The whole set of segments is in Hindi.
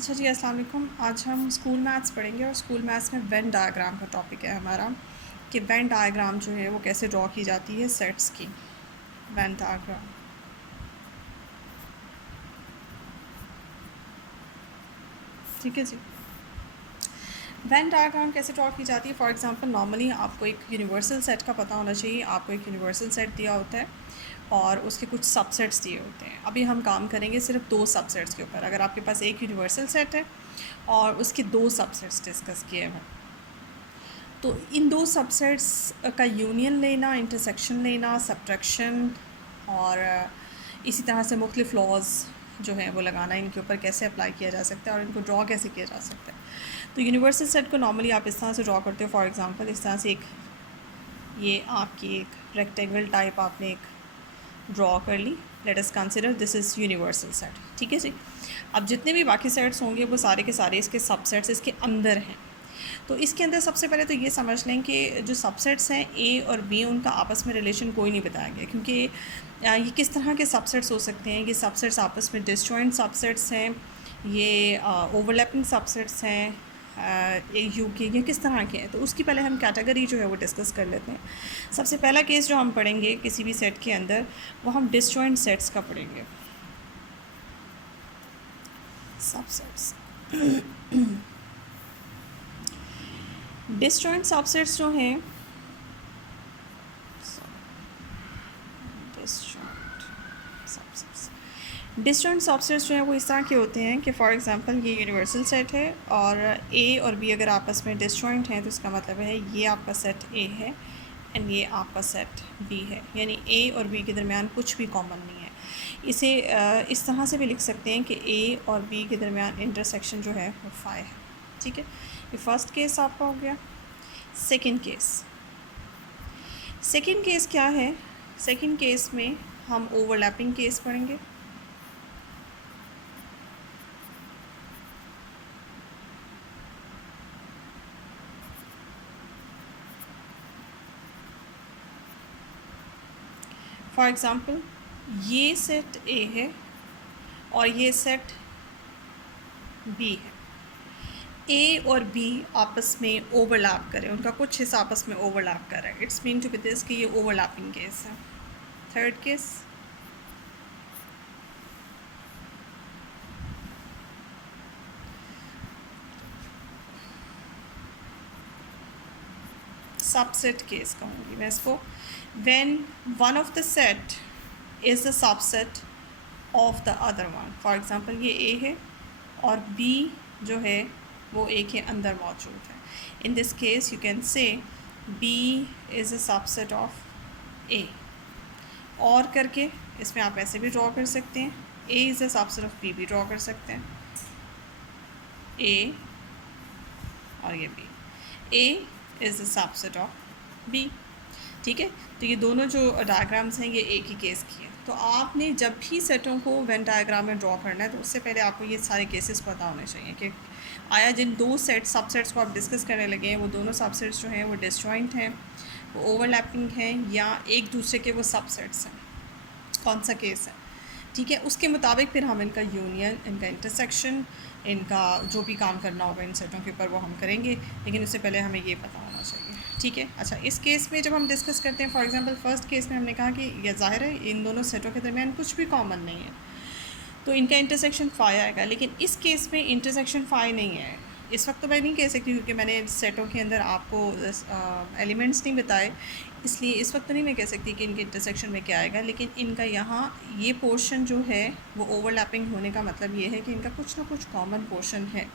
अच्छा जी, अस्सलाम वालेकुम। आज हम स्कूल मैथ्स पढ़ेंगे और स्कूल मैथ्स में वेन डायग्राम का टॉपिक है हमारा कि वेन डायग्राम जो है वो कैसे ड्रॉ की जाती है सेट्स की। वेन डायग्राम, ठीक है जी। वेन डायग्राम कैसे ड्रॉ की जाती है? फॉर एग्जांपल नॉर्मली आपको एक यूनिवर्सल सेट का पता होना चाहिए। आपको एक यूनिवर्सल सेट दिया होता है और उसके कुछ सबसेट्स दिए होते हैं। अभी हम काम करेंगे सिर्फ दो सबसेट्स के ऊपर। अगर आपके पास एक यूनिवर्सल सेट है और उसके दो सबसेट्स डिस्कस किए हैं, तो इन दो सबसेट्स का यूनियन लेना, इंटरसेक्शन लेना, सब्ट्रैक्शन और इसी तरह से मुख्तलिफ लॉज जो हैं वो लगाना, इनके ऊपर कैसे अप्लाई किया जा सकता है और इनको ड्रॉ कैसे किया जा सकता है। तो यूनिवर्सल सेट को नॉर्मली आप इस तरह से ड्रॉ करते हो। फॉर एग्जांपल इस तरह से ये आपकी एक रेक्टेंगल टाइप आपने एक ड्रॉ कर ली। Let us consider this is universal set, ठीक है जी। अब जितने भी बाकी सेट्स होंगे वो सारे के सारे इसके सबसेट्स इसके अंदर हैं। तो इसके अंदर सबसे पहले तो ये समझ लें कि जो सबसेट्स हैं ए और बी, उनका आपस में रिलेशन कोई नहीं बताया गया, क्योंकि ये किस तरह के सबसेट्स हो सकते हैं। ये सबसेट्स आपस में डिसजॉइंट सबसेट्स हैं, ये ओवरलैपिंग सबसेट्स हैं, यू के ये किस तरह के हैं। तो उसकी पहले हम कैटेगरी जो है वो डिस्कस कर लेते हैं। सबसे पहला केस जो हम पढ़ेंगे किसी भी सेट के अंदर, वो हम डिसजॉइंट सेट्स का पढ़ेंगे। सबसेट्स डिसजॉइंट सबसेट्स जो हैं, डिसजॉइंट सबसेट्स जो हैं वो इस तरह के होते हैं कि फॉर एग्जांपल ये यूनिवर्सल सेट है और ए और बी अगर आपस में डिसजॉइंट हैं तो इसका मतलब है ये आपका सेट ए है एंड ये आपका सेट बी है, यानी ए और बी के दरमियान कुछ भी कॉमन नहीं है। इसे इस तरह से भी लिख सकते हैं कि ए और बी के दरमियान इंटरसेक्शन जो है वो फाई है, ठीक है। ये फर्स्ट केस आपका हो गया। सेकंड केस क्या है? सेकंड केस में हम ओवरलैपिंग केस पढ़ेंगे। फॉर एग्ज़ाम्पल ये सेट ए है और ये सेट बी है। ए और बी आपस में ओवरलैप करें, उनका कुछ हिस्सा आपस में ओवरलैप कर रहा है। It's mean to be this कि ये ओवरलैपिंग केस है। थर्ड केस, सबसेट केस कहूँगी मैं इसको। When one of the set is the subset of the other one. For example ये ए है और बी जो है वो ए के अंदर मौजूद है। In this case you can say B is a subset of A. और करके इसमें आप ऐसे भी ड्रॉ कर सकते हैं, A is a subset of B भी ड्रॉ कर सकते हैं, ए और ये B. A is a subset of B, ठीक है। तो ये दोनों जो डायग्राम्स हैं ये एक ही केस की है। तो आपने जब भी सेटों को वेन डायग्राम में ड्रॉ करना है तो उससे पहले आपको ये सारे केसेस पता होने चाहिए कि आया जिन दो सबसेट्स को आप डिस्कस करने लगे हैं वो दोनों सबसेट्स जो हैं वो डिसजॉइंट हैं, वो ओवरलैपिंग हैं, या एक दूसरे के वो सबसेट्स हैं, कौन सा केस है, ठीक है। उसके मुताबिक फिर हम इनका यूनियन, इनका इंटरसेक्शन, इनका जो भी काम करना होगा इन सेटों के ऊपर वो हम करेंगे, लेकिन उससे पहले हमें ये पता होना चाहिए, ठीक है। अच्छा, इस केस में जब हम डिस्कस करते हैं, फॉर एग्जांपल फर्स्ट केस में हमने कहा कि यह ज़ाहिर है इन दोनों सेटों के दरमियान कुछ भी कॉमन नहीं है, तो इनका इंटरसेक्शन फाई आएगा। लेकिन इस केस में इंटरसेक्शन फाई नहीं है। इस वक्त तो मैं नहीं कह सकती क्योंकि मैंने सेटों के अंदर आपको एलिमेंट्स नहीं बताए, इसलिए इस वक्त तो नहीं मैं कह सकती कि इनके इंटरसेक्शन में क्या आएगा। लेकिन इनका यहाँ ये पोर्शन जो है वो ओवरलैपिंग होने का मतलब ये है कि इनका कुछ ना कुछ कॉमन पोर्शन है।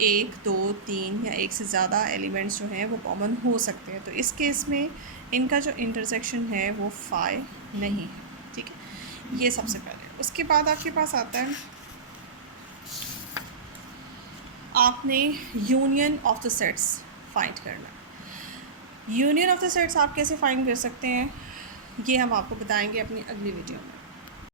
एक, दो, तीन या एक से ज़्यादा एलिमेंट्स जो हैं वो कॉमन हो सकते हैं। तो इस केस में इनका जो इंटरसेक्शन है वो फाई नहीं है, ठीक है। ये सबसे पहले। उसके बाद आपके पास आता है आपने union of the sets find करना। यूनियन ऑफ द सेट्स आप कैसे फाइंड कर सकते हैं ये हम आपको बताएंगे अपनी अगली वीडियो में।